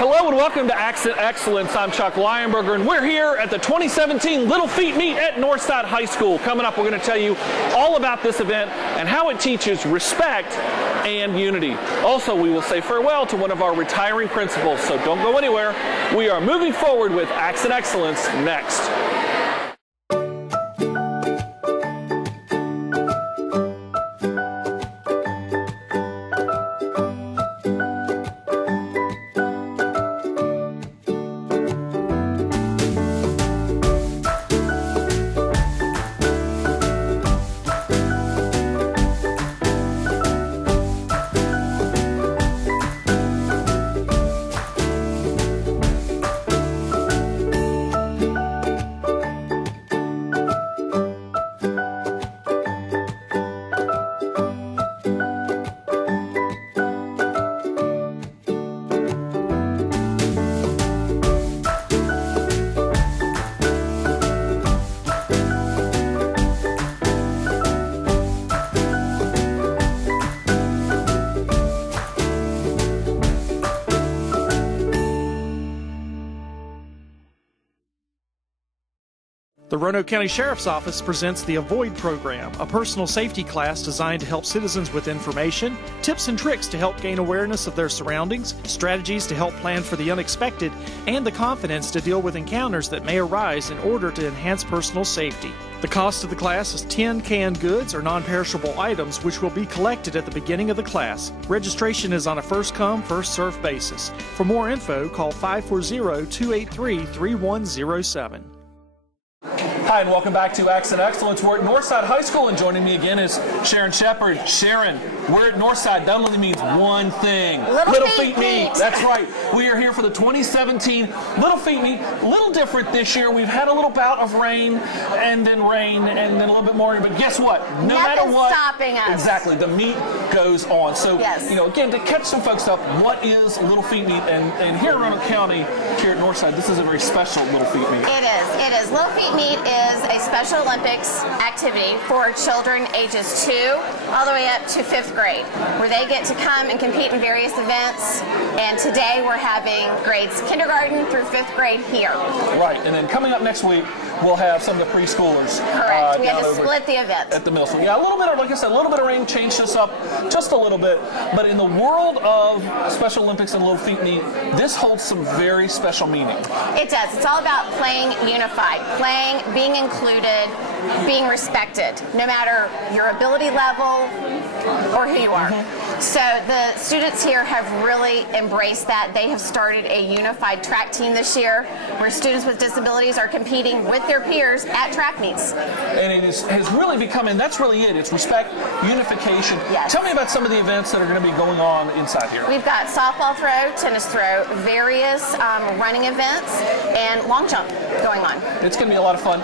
Hello and welcome to Accent Excellence. I'm Chuck Lionberger, and we're here at the 2017 Little Feet Meet at Northside High School. Coming up, we're going to tell you all about this event and how it teaches respect and unity. Also, we will say farewell to one of our retiring principals, so don't go anywhere. We are moving forward with Accent Excellence next. The Roanoke County Sheriff's Office presents the Avoid Program, a personal safety class designed to help citizens with information, tips and tricks to help gain awareness of their surroundings, strategies to help plan for the unexpected, and the confidence to deal with encounters that may arise in order to enhance personal safety. The cost of the class is 10 canned goods or non-perishable items, which will be collected at the beginning of the class. Registration is on a first-come, first-served basis. For more info, call 540-283-3107. Hi, and welcome back to Accent Excellence. We're at Northside High School, and joining me again is Sharon Shepard. Sharon, we're at Northside. That only means one thing. Little Feet Meet. That's right. We are here for the 2017 Little Feet Meet. A little different this year. We've had a little bout of rain, and then a little bit more. But guess what? No matter what, stopping us. Exactly. The meet goes on. So, yes. Again, to catch some folks up, what is Little Feet Meet? And here in Roanoke County, here at Northside, this is a very special Little Feet Meet. It is. Little Feet Meet is a Special Olympics activity for children ages 2 all the way up to 5th grade, where they get to come and compete in various events. And today we're having grades kindergarten through 5th grade here. Right, and then coming up next week, we'll have some of the preschoolers. Correct. We had to split the event at the middle school. Yeah, a little bit of, like I said, a little bit of rain changed this up just a little bit. But in the world of Special Olympics and Little Feet Meet, this holds some very special meaning. It does. It's all about playing unified, playing, being included, being respected, no matter your ability level or who you are. So the students here have really embraced that. They have started a unified track team this year, where students with disabilities are competing with their peers at track meets. And it has really become, and that's really it. It's respect, unification. Yes. Tell me about some of the events that are going to be going on inside here. We've got softball throw, tennis throw, various running events, and long jump going on. It's going to be a lot of fun.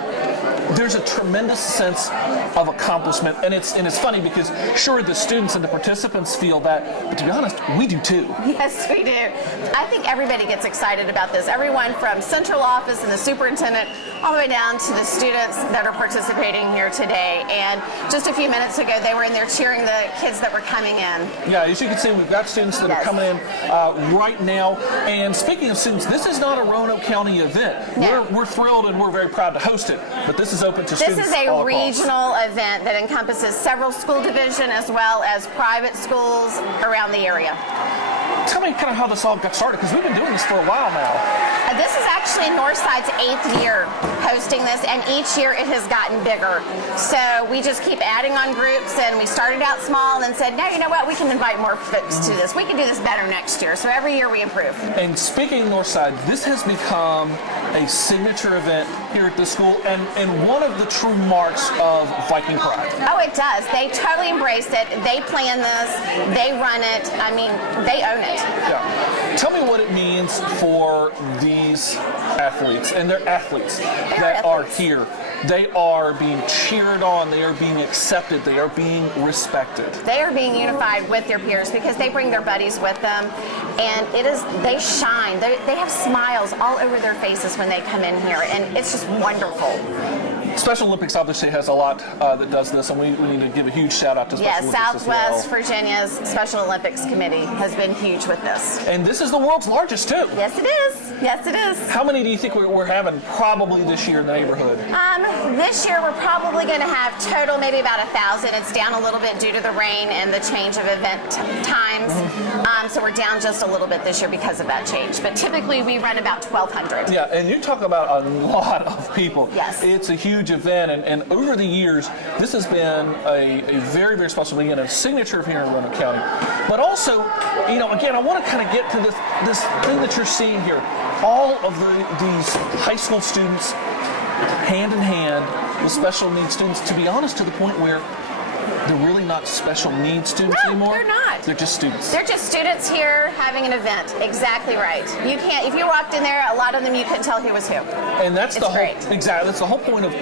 There's a tremendous sense of accomplishment, and it's funny because sure, the students and the participants feel that, but to be honest, we do too. Yes, we do. I think everybody gets excited about this. Everyone from central office and the superintendent all the way down to the students that are participating here today. And just a few minutes ago, they were in there cheering the kids that were coming in. Yeah, as you can see, we've got students that are coming in right now. And speaking of students, this is not a Roanoke County event. No. We're thrilled and we're very proud to host it, but this is open to students. This is a regional event that encompasses several school divisions as well as private schools around the area. Tell me kind of how this all got started, because we've been doing this for a while now. This is actually Northside's 8th year hosting this, and each year it has gotten bigger. So we just keep adding on groups, and we started out small and said, no, you know what, we can invite more folks to this. We can do this better next year. So every year we improve. And speaking of Northside, this has become a signature event here at the school and one of the true marks of Viking pride. Oh, it does. They totally embrace it. They plan this. They run it. I mean, they own it. Yeah. Tell me what it means for these athletes, and they're athletes that are here. They are being cheered on, they are being accepted, they are being respected. They are being unified with their peers because they bring their buddies with them, and they shine. They have smiles all over their faces when they come in here, and it's just wonderful. Special Olympics obviously has a lot that does this, and we need to give a huge shout out to Special Olympics Southwest as well. Virginia's Special Olympics Committee has been huge with this. And this is the world's largest too. Yes, it is. Yes, it is. How many do you think we're having probably this year in the neighborhood? This year we're probably going to have total maybe about 1,000. It's down a little bit due to the rain and the change of event times. So we're down just a little bit this year because of that change. But typically we run about 1,200. Yeah, and you talk about a lot of people. Yes. It's a huge event, and over the years, this has been a very, very special weekend, a signature here in Roanoke County. But also, you know, again, I want to kind of get to this thing that you're seeing here. All of these high school students, hand in hand with special needs students, to be honest, to the point where they're really not special needs students anymore. They're not. They're just students. They're just students here having an event. Exactly right. You can't, if you walked in there, a lot of them you couldn't tell who was who. And that's the whole exactly. That's the whole point of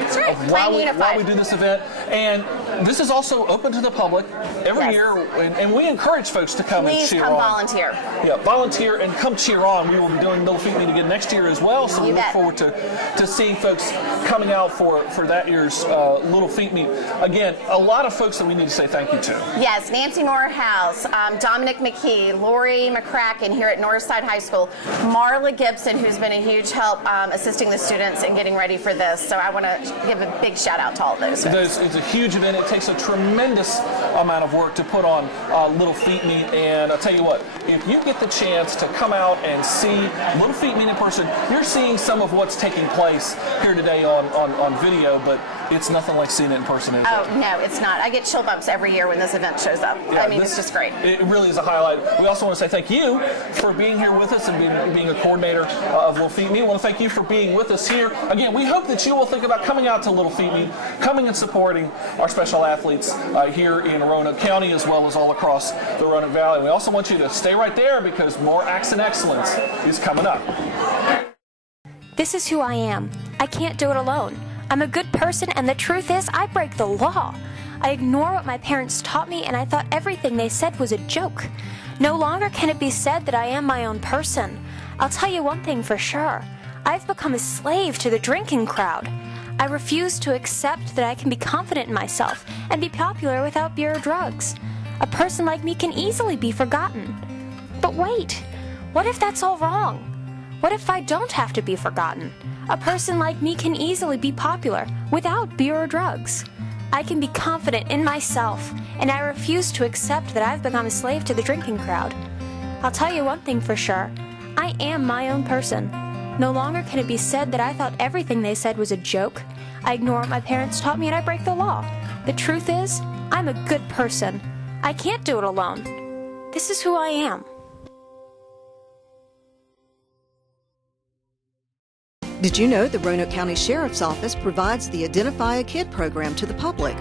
why we do this event. And this is also open to the public every year, and we encourage folks to come and cheer on. Please come volunteer. Yeah, volunteer and come cheer on. We will be doing Little Feet Meet again next year as well. So we look forward to seeing folks coming out for that year's Little Feet Meet. Again, a lot of folks that we need to say thank you to. Yes, Nancy Morehouse, Dominic McKee, Lori McCracken here at Northside High School, Marla Gibson, who's been a huge help assisting the students in getting ready for this. So I want to give a big shout out to all those. It's a huge event. It takes a tremendous amount of work to put on Little Feet Meet. And I'll tell you what, if you get the chance to come out and see Little Feet Meet in person, you're seeing some of what's taking place here today on video, but it's nothing like seeing it in person, is it? Oh, no, it's not. I get chill bumps every year when this event shows up. Yeah, I mean, it's just great. It really is a highlight. We also want to say thank you for being here with us and being a coordinator of Little Feet Meet. I want to thank you for being with us here. Again, we hope that you will think about coming out to Little Feet Meet, coming and supporting our special athletes here in Roanoke County as well as all across the Roanoke Valley. We also want you to stay right there because more Acts and Excellence is coming up. This is who I am. I can't do it alone. I'm a good person, and the truth is, I break the law. I ignore what my parents taught me, and I thought everything they said was a joke. No longer can it be said that I am my own person. I'll tell you one thing for sure. I've become a slave to the drinking crowd. I refuse to accept that I can be confident in myself and be popular without beer or drugs. A person like me can easily be forgotten. But wait, what if that's all wrong? What if I don't have to be forgotten? A person like me can easily be popular without beer or drugs. I can be confident in myself, and I refuse to accept that I've become a slave to the drinking crowd. I'll tell you one thing for sure. I am my own person. No longer can it be said that I thought everything they said was a joke. I ignore what my parents taught me and I break the law. The truth is, I'm a good person. I can't do it alone. This is who I am. Did you know the Roanoke County Sheriff's Office provides the Identify a Kid program to the public?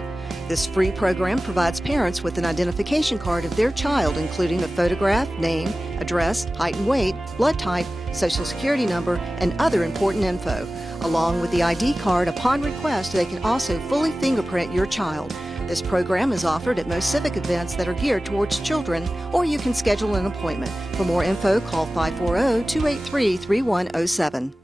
This free program provides parents with an identification card of their child, including a photograph, name, address, height and weight, blood type, social security number, and other important info. Along with the ID card, upon request, they can also fully fingerprint your child. This program is offered at most civic events that are geared towards children, or you can schedule an appointment. For more info, call 540-283-3107.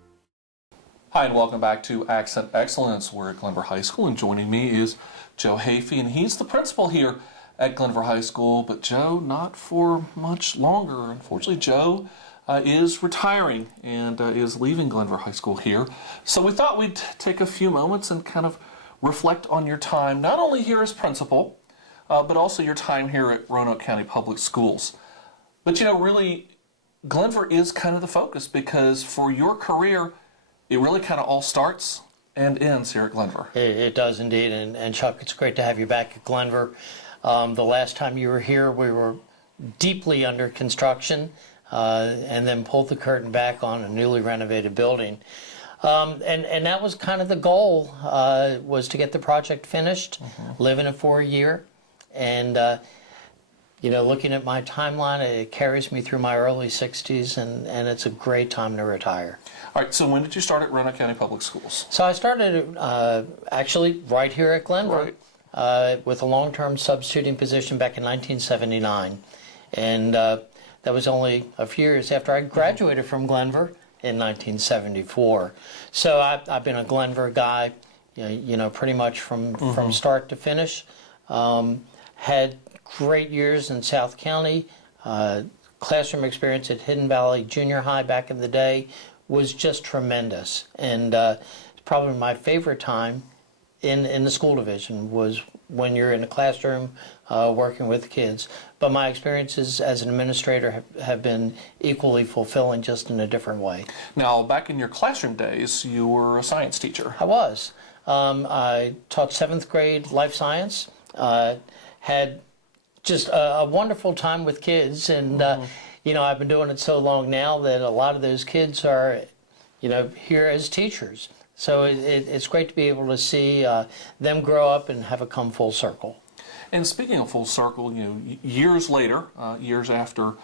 Hi, and welcome back to Accent Excellence. We're at Glenver High School, and joining me is Joe Hafey, and he's the principal here at Glenver High School. But Joe, not for much longer. Unfortunately, Joe is retiring and is leaving Glenver High School here. So we thought we'd take a few moments and kind of reflect on your time, not only here as principal, but also your time here at Roanoke County Public Schools. But you know, really, Glenver is kind of the focus because for your career, it really kind of all starts and ends here at Glenver. It does indeed, and Chuck, it's great to have you back at Glenver. The last time you were here, we were deeply under construction and then pulled the curtain back on a newly renovated building. And that was kind of the goal, was to get the project finished, live in it for a year, and you know, looking at my timeline, it carries me through my early 60s, and it's a great time to retire. All right, so when did you start at Roanoke County Public Schools? So I started actually right here at Glenver with a long-term substituting position back in 1979. And that was only a few years after I graduated from Glenver in 1974. So I've been a Glenver guy, pretty much from start to finish. Had great years in South County. Classroom experience at Hidden Valley Junior High back in the day was just tremendous. And probably my favorite time in the school division was when you're in the classroom working with kids. But my experiences as an administrator have been equally fulfilling, just in a different way. Now, back in your classroom days, you were a science teacher. I was. I taught 7th grade life science, had just a wonderful time with kids, and I've been doing it so long now that a lot of those kids are, here as teachers. So it's great to be able to see them grow up and have it come full circle. And speaking of full circle, years later, years after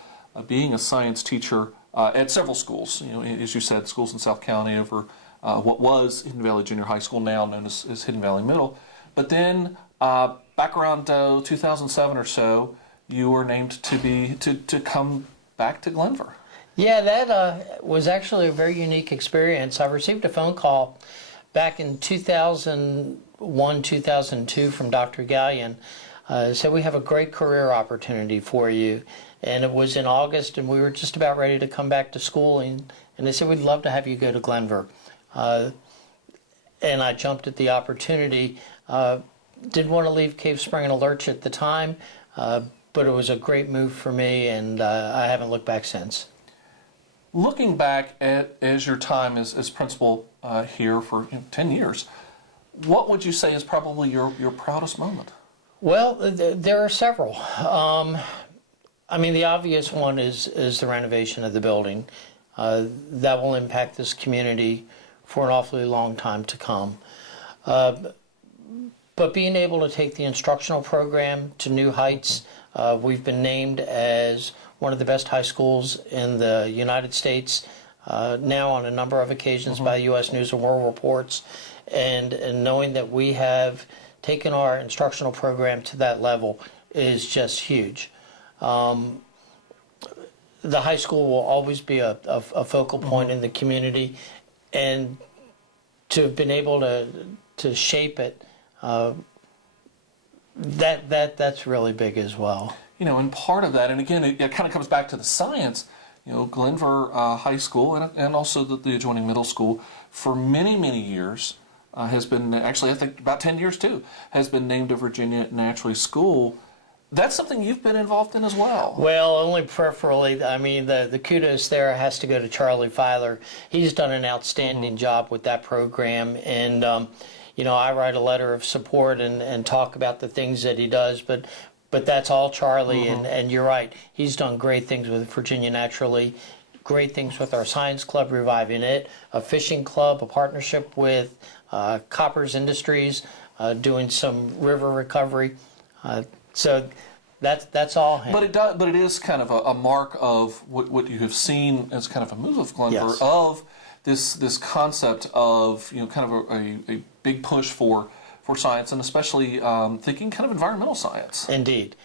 being a science teacher at several schools, as you said, schools in South County over what was Hidden Valley Junior High School, now known as Hidden Valley Middle. But then back around 2007 or so, you were named to come back to Glenvar. Yeah, that was actually a very unique experience. I received a phone call back in 2001, 2002 from Dr. Gallion. Said, we have a great career opportunity for you. And it was in August, and we were just about ready to come back to school. And they said, we'd love to have you go to Glenvar. And I jumped at the opportunity. Didn't want to leave Cave Spring and Lurch at the time, but it was a great move for me, and I haven't looked back since. Looking back as your time as principal here for 10 years, what would you say is probably your proudest moment? Well, there are several. The obvious one is the renovation of the building. That will impact this community for an awfully long time to come. But being able to take the instructional program to new heights, we've been named as one of the best high schools in the United States now on a number of occasions by U.S. News and World Reports, and knowing that we have taken our instructional program to that level is just huge. The high school will always be a focal point in the community, and to have been able to shape it, that's really big as well. And part of that, and again, it kind of comes back to the science. Glenvar High School and also the adjoining middle school for many, many years has been, actually I think about 10 years too, has been named a Virginia Naturally School. That's something you've been involved in as well. Well, only peripherally. The kudos there has to go to Charlie Filer. He's done an outstanding job with that program, and I write a letter of support and talk about the things that he does, but that's all Charlie, and you're right. He's done great things with Virginia Naturally, great things with our science club, reviving it, a fishing club, a partnership with Koppers Industries, doing some river recovery. So that's all him. But it is kind of a mark of what you have seen as kind of a move of Glenvar, yes, of this concept of kind of a big push for science, and especially thinking kind of environmental science. Indeed.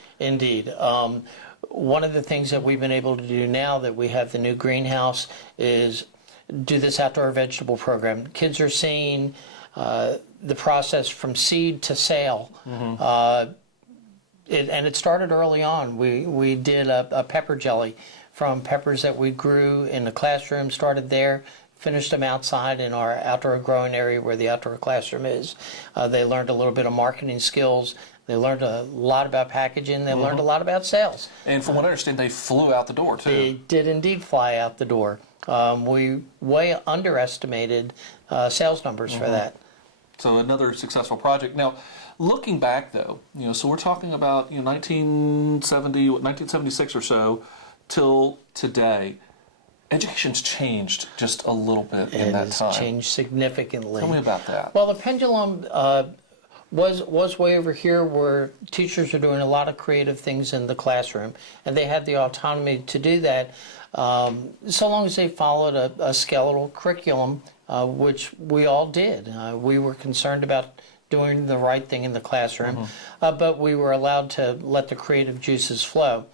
One of the things that we've been able to do now that we have the new greenhouse is do this outdoor vegetable program. Kids are seeing the process from seed to sale. And it started early on. We did a pepper jelly from peppers that we grew in the classroom, started there, finished them outside in our outdoor growing area where the outdoor classroom is. They learned a little bit of marketing skills. They learned a lot about packaging. They learned a lot about sales. And from what I understand, they flew out the door, too. They did indeed fly out the door. We way underestimated sales numbers for that. So another successful project. Now, looking back, though, so we're talking about 1976 or so till today. Education's changed just a little bit in that time. It's changed significantly. Tell me about that. Well, the pendulum was way over here where teachers are doing a lot of creative things in the classroom, and they had the autonomy to do that so long as they followed a skeletal curriculum, which we all did. We were concerned about doing the right thing in the classroom, but we were allowed to let the creative juices flow.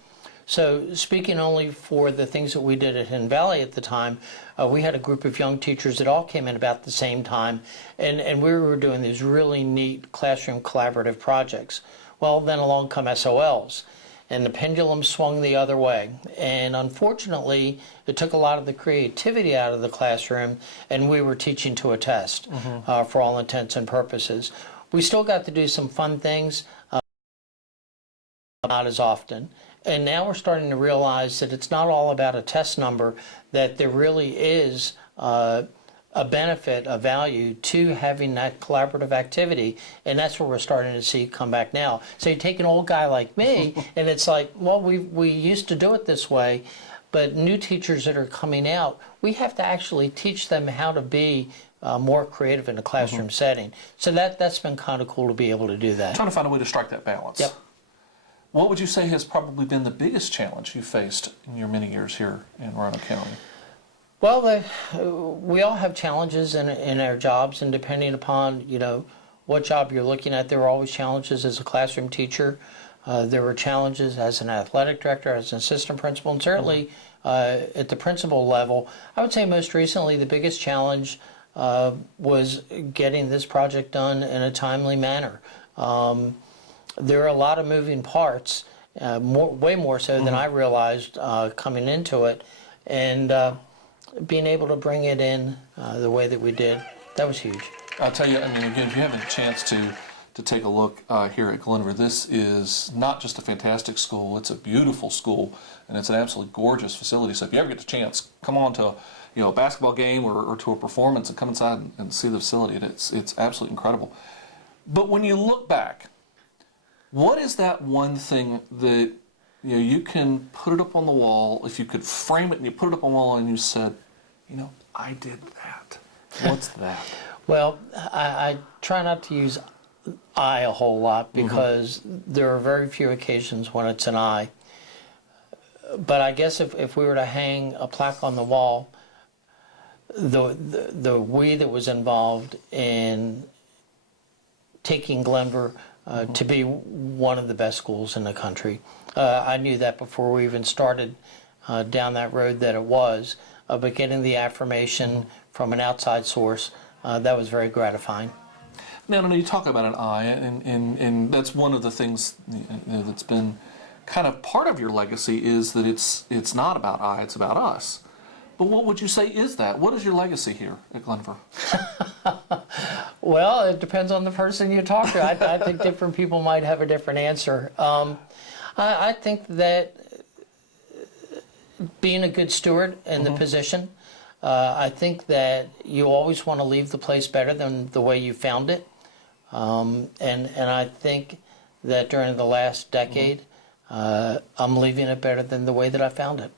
So speaking only for the things that we did at Hidden Valley at the time, we had a group of young teachers that all came in about the same time, and we were doing these really neat classroom collaborative projects. Well, then along come SOLs, and the pendulum swung the other way. And unfortunately, it took a lot of the creativity out of the classroom, and we were teaching to a test for all intents and purposes. We still got to do some fun things, not as often. And now we're starting to realize that it's not all about a test number, that there really is a benefit, a value to having that collaborative activity, and that's what we're starting to see come back now. So you take an old guy like me, and it's like, well, we used to do it this way, but new teachers that are coming out, we have to actually teach them how to be more creative in a classroom setting. So that's been kind of cool to be able to do that. Trying to find a way to strike that balance. Yep. What would you say has probably been the biggest challenge you faced in your many years here in Roanoke County? Well, we all have challenges in our jobs, and depending upon, what job you're looking at, there were always challenges as a classroom teacher. There were challenges as an athletic director, as an assistant principal, and certainly at the principal level. I would say most recently the biggest challenge was getting this project done in a timely manner. There are a lot of moving parts, way more so than I realized coming into it, and being able to bring it in the way that we did, that was huge. I'll tell you, again, if you have a chance to take a look here at Glenver, this is not just a fantastic school, it's a beautiful school, and it's an absolutely gorgeous facility. So if you ever get the chance, come on to a basketball game or to a performance and come inside and see the facility. It's absolutely incredible. But when you look back, what is that one thing that you can put it up on the wall, if you could frame it and you put it up on the wall and you said, I did that. What's that? Well, I try not to use I a whole lot because there are very few occasions when it's an I. But I guess if we were to hang a plaque on the wall, the we that was involved in taking Glenver to be one of the best schools in the country. I knew that before we even started down that road that it was, but getting the affirmation from an outside source, that was very gratifying. Now, you talk about an I, and that's one of the things that's been kind of part of your legacy is that it's not about I, it's about us. But what would you say is that? What is your legacy here at Glenver? Well, it depends on the person you talk to. I think different people might have a different answer. I think that being a good steward in the position, I think that you always want to leave the place better than the way you found it. And I think that during the last decade, I'm leaving it better than the way that I found it.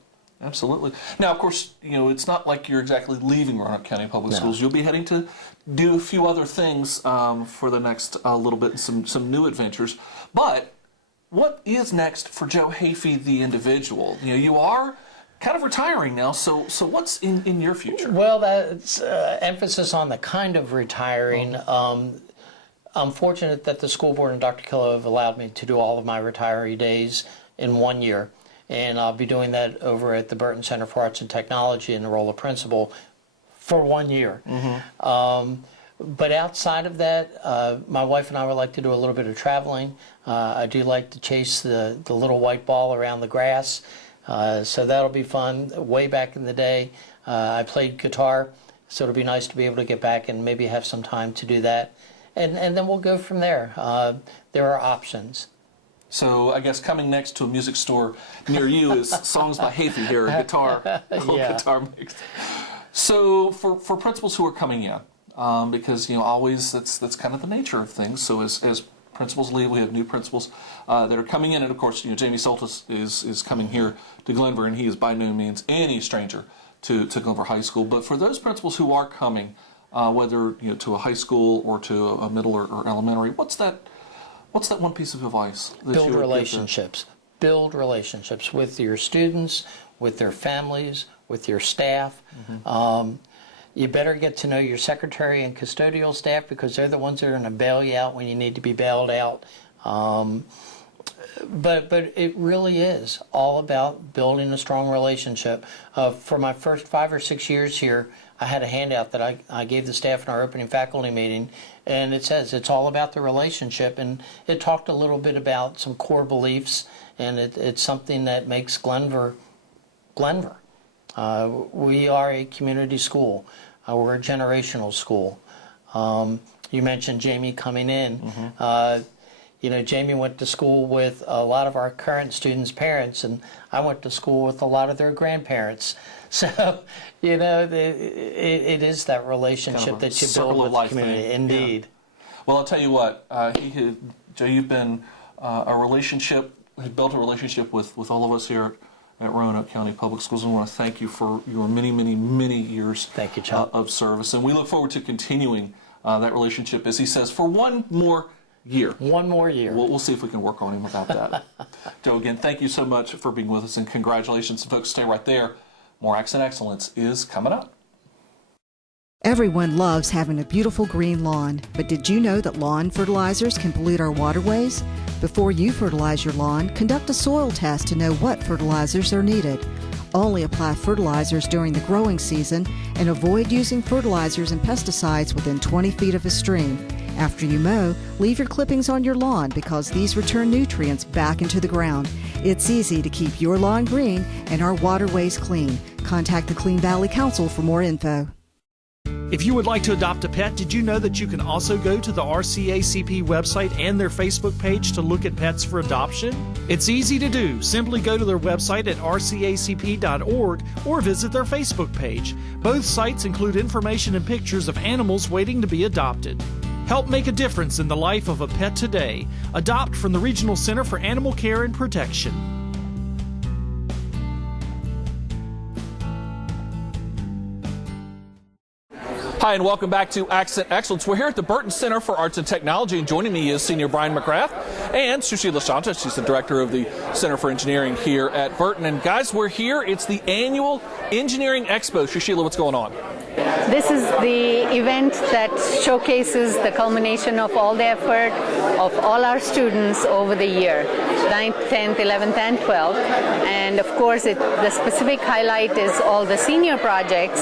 Absolutely. Now, of course, it's not like you're exactly leaving Roanoke County Public Schools. You'll be heading to do a few other things for the next little bit, and some new adventures. But what is next for Joe Hafey, the individual? You are kind of retiring now, so what's in your future? Well, that's emphasis on the kind of retiring. I'm fortunate that the school board and Dr. Killow have allowed me to do all of my retiree days in 1 year. And I'll be doing that over at the Burton Center for Arts and Technology in the role of principal for 1 year. But outside of that, my wife and I would like to do a little bit of traveling. I do like to chase the little white ball around the grass, so that'll be fun. Way back in the day, I played guitar, so it'll be nice to be able to get back and maybe have some time to do that. And then we'll go from there. There are options. So I guess coming next to a music store near you is Songs by Hafey here, a guitar mix. So for principals who are coming in, because always that's kind of the nature of things. So as principals leave, we have new principals that are coming in, and of course Jamie Soltis is coming here to Glenver, and he is by no means any stranger to Glenver High School. But for those principals who are coming, whether to a high school or to a middle or elementary, what's that one piece of advice that Build relationships. Build relationships with your students, with their families, with your staff. You better get to know your secretary and custodial staff because they're the ones that are going to bail you out when you need to be bailed out. But it really is all about building a strong relationship. For my first 5 or 6 years here, I had a handout that I gave the staff in our opening faculty meeting, and it says it's all about the relationship, and it talked a little bit about some core beliefs, and it's something that makes Glenver Glenver. We are a community school. We're a generational school. You mentioned Jamie coming in. Mm-hmm. Jamie went to school with a lot of our current students' parents, and I went to school with a lot of their grandparents. So, it is that relationship that you build with the community. Thing. Indeed. Yeah. Well, I'll tell you what, Joe, you've been have built a relationship with all of us here at Roanoke County Public Schools, and I want to thank you for your many, many, many years thank you, Chuck. Of service. And we look forward to continuing that relationship, as he says, for one more year. One more year. We'll see if we can work on him about that. Joe, again, thank you so much for being with us, and congratulations. Folks, stay right there. More Accent Excellence is coming up. Everyone loves having a beautiful green lawn, but did you know that lawn fertilizers can pollute our waterways? Before you fertilize your lawn, conduct a soil test to know what fertilizers are needed. Only apply fertilizers during the growing season and avoid using fertilizers and pesticides within 20 feet of a stream. After you mow, leave your clippings on your lawn because these return nutrients back into the ground. It's easy to keep your lawn green and our waterways clean. Contact the Clean Valley Council for more info. If you would like to adopt a pet, did you know that you can also go to the RCACP website and their Facebook page to look at pets for adoption? It's easy to do. Simply go to their website at rcacp.org or visit their Facebook page. Both sites include information and pictures of animals waiting to be adopted. Help make a difference in the life of a pet today. Adopt from the Regional Center for Animal Care and Protection. Hi, and welcome back to Accent Excellence. We're here at the Burton Center for Arts and Technology, and joining me is Senior Brian McGrath and Sushila Shanta. She's the director of the Center for Engineering here at Burton. And guys, we're here. It's the annual Engineering Expo. Sushila, what's going on? This is the event that showcases the culmination of all the effort of all our students over the year, 9th, 10th, 11th, and 12th. And of course, the specific highlight is all the senior projects,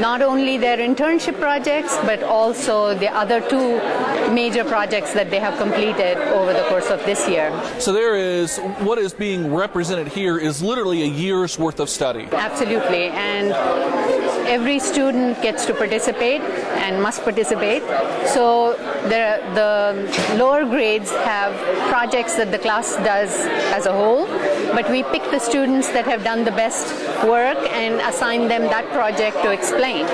not only their internship projects, but also the other two major projects that they have completed over the course of this year. So what is being represented here is literally a year's worth of study. Absolutely. And every student gets to participate and must participate. So the lower grades have projects that the class does as a whole, but we pick the students that have done the best work and assign them that project to explain.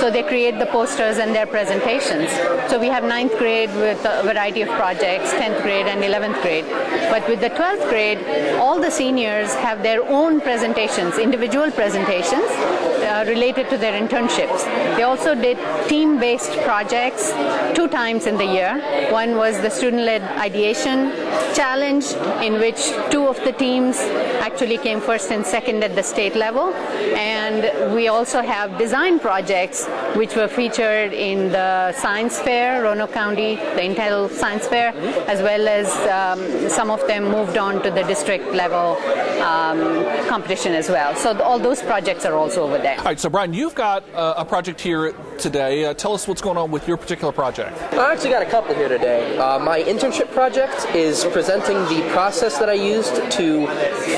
So they create the posters and their presentations. So we have 9th grade with a variety of projects, 10th grade and 11th grade. But with the 12th grade, all the seniors have their own presentations, individual presentations related to their internships. They also did team-based projects 2 times in the year. One was the student-led ideation challenge, in which 2 of the teams actually came first and second at the state level. And we also have design projects which were featured in the science fair, Roanoke County, the Intel Science Fair, as well as some of them moved on to the district level competition as well. So all those projects are also over there. All right, so Brian, you've got a project here today. Tell us what's going on with your particular project. I actually got a couple here today. My internship project is presenting the process that I used to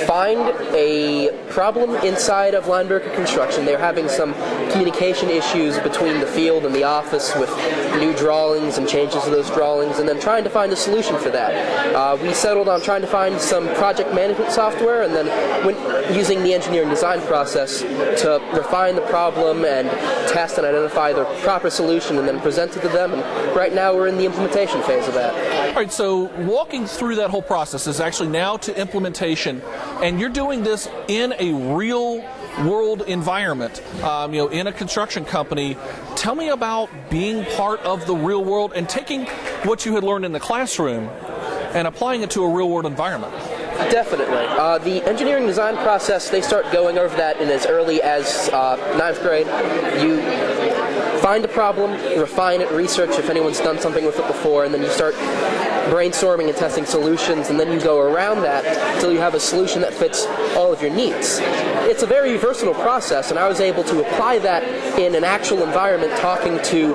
find a problem inside of Lineberger Construction. They were having some communication issues between the field and the office with new drawings and changes to those drawings, and then trying to find a solution for that. We settled on trying to find some project management software, and then using the engineering design process to refine the problem and test and identify the proper solution and then present it to them. And right now we're in the implementation phase of that. All right, so walking through that whole process is actually now to implementation, and you're doing this in a real world environment, in a construction company. Tell me about being part of the real world and taking what you had learned in the classroom and applying it to a real world environment. Definitely. The engineering design process, they start going over that in as early as 9th grade. You find a problem, refine it, research if anyone's done something with it before, and then you start brainstorming and testing solutions, and then you go around that until you have a solution that fits all of your needs. It's a very versatile process, and I was able to apply that in an actual environment, talking to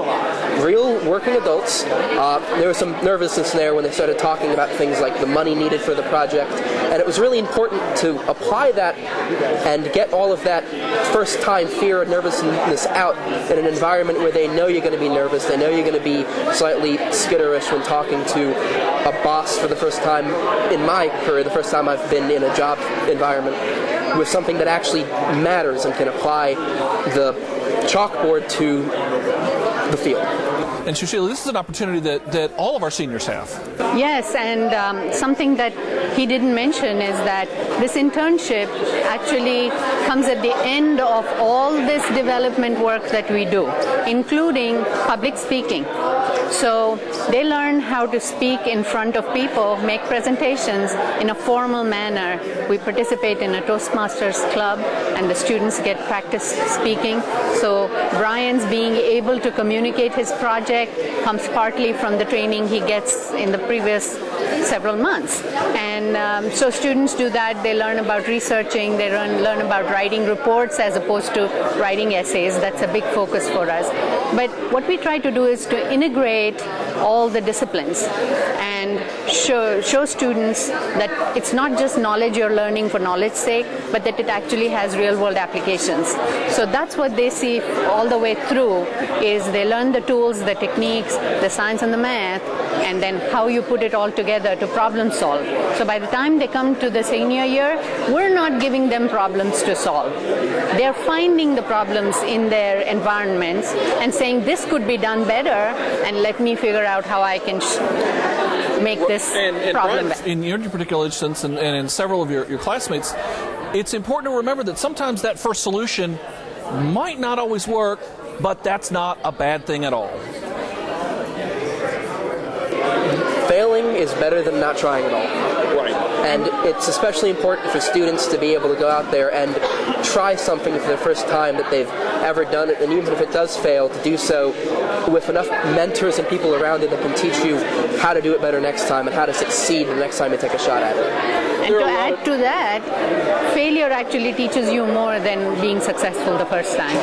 real working adults. There was some nervousness there when they started talking about things like the money needed for the project, and it was really important to apply that and get all of that first-time fear and nervousness out in an environment where they know you're going to be nervous, they know you're going to be slightly skitterish when talking to a boss for the first time in my career, the first time I've been in a job environment with something that actually matters and can apply the chalkboard to the field. And Sushila, this is an opportunity that all of our seniors have. Yes, and something that he didn't mention is that this internship actually comes at the end of all this development work that we do, including public speaking. So they learn how to speak in front of people, make presentations in a formal manner. We participate in a Toastmasters club, and the students get practice speaking. So Brian's being able to communicate his project comes partly from the training he gets in the previous several months. And so students do that. They learn about researching. They learn about writing reports as opposed to writing essays. That's a big focus for us. But what we try to do is to integrate all the disciplines and show students that it's not just knowledge you're learning for knowledge's sake, but that it actually has real-world applications. So that's what they see all the way through, is they learn the tools, the techniques, the science and the math, and then how you put it all together to problem solve. So by the time they come to the senior year, we're not giving them problems to solve. They're finding the problems in their environments and saying, this could be done better, and let me figure out how I can make this problem better. In your particular instance, and in several of your classmates, it's important to remember that sometimes that first solution might not always work, but that's not a bad thing at all. Failing is better than not trying at all. Right. And it's especially important for students to be able to go out there and try something for the first time that they've ever done it, and even if it does fail, to do so with enough mentors and people around it that can teach you how to do it better next time and how to succeed the next time you take a shot at it. And to add to that, failure actually teaches you more than being successful the first time.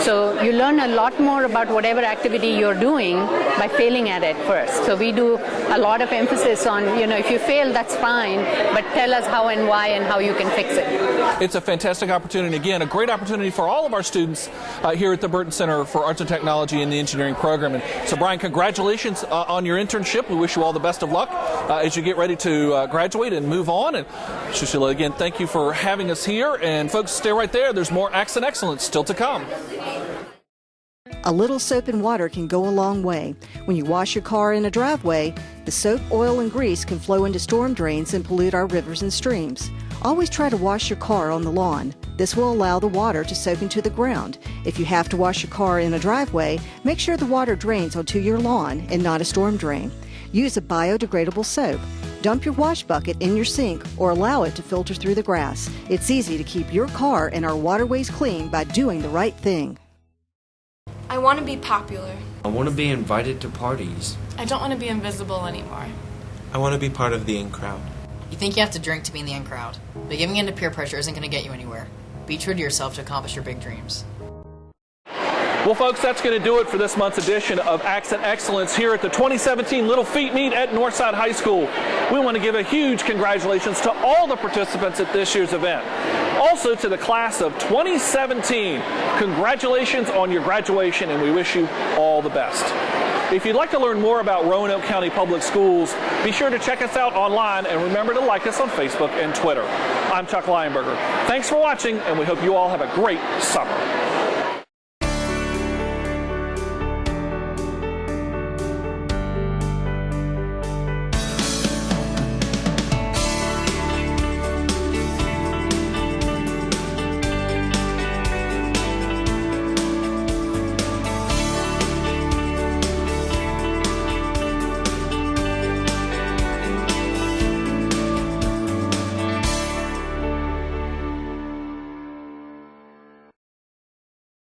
So you learn a lot more about whatever activity you're doing by failing at it first. So we do a lot of emphasis on, if you fail, that's fine, but tell us how and why and how you can fix it. It's a fantastic opportunity. Again, a great opportunity for all of our students here at the Burton Center for Arts and Technology in the engineering program. And so, Brian, congratulations on your internship. We wish you all the best of luck as you get ready to graduate and move on. And Sushila, again, thank you for having us here. And folks, stay right there. There's more Acts and Excellence still to come. A little soap and water can go a long way. When you wash your car in a driveway, the soap, oil, and grease can flow into storm drains and pollute our rivers and streams. Always try to wash your car on the lawn. This will allow the water to soak into the ground. If you have to wash your car in a driveway, make sure the water drains onto your lawn and not a storm drain. Use a biodegradable soap. Dump your wash bucket in your sink or allow it to filter through the grass. It's easy to keep your car and our waterways clean by doing the right thing. I want to be popular. I want to be invited to parties. I don't want to be invisible anymore. I want to be part of the in crowd. You think you have to drink to be in the in crowd, but giving in to peer pressure isn't going to get you anywhere. Be true to yourself to accomplish your big dreams. Well, folks, that's going to do it for this month's edition of Acts and Excellence here at the 2017 Little Feat Meet at Northside High School. We want to give a huge congratulations to all the participants at this year's event. Also to the class of 2017, congratulations on your graduation, and we wish you all the best. If you'd like to learn more about Roanoke County Public Schools, be sure to check us out online, and remember to like us on Facebook and Twitter. I'm Chuck Lionberger. Thanks for watching, and we hope you all have a great summer.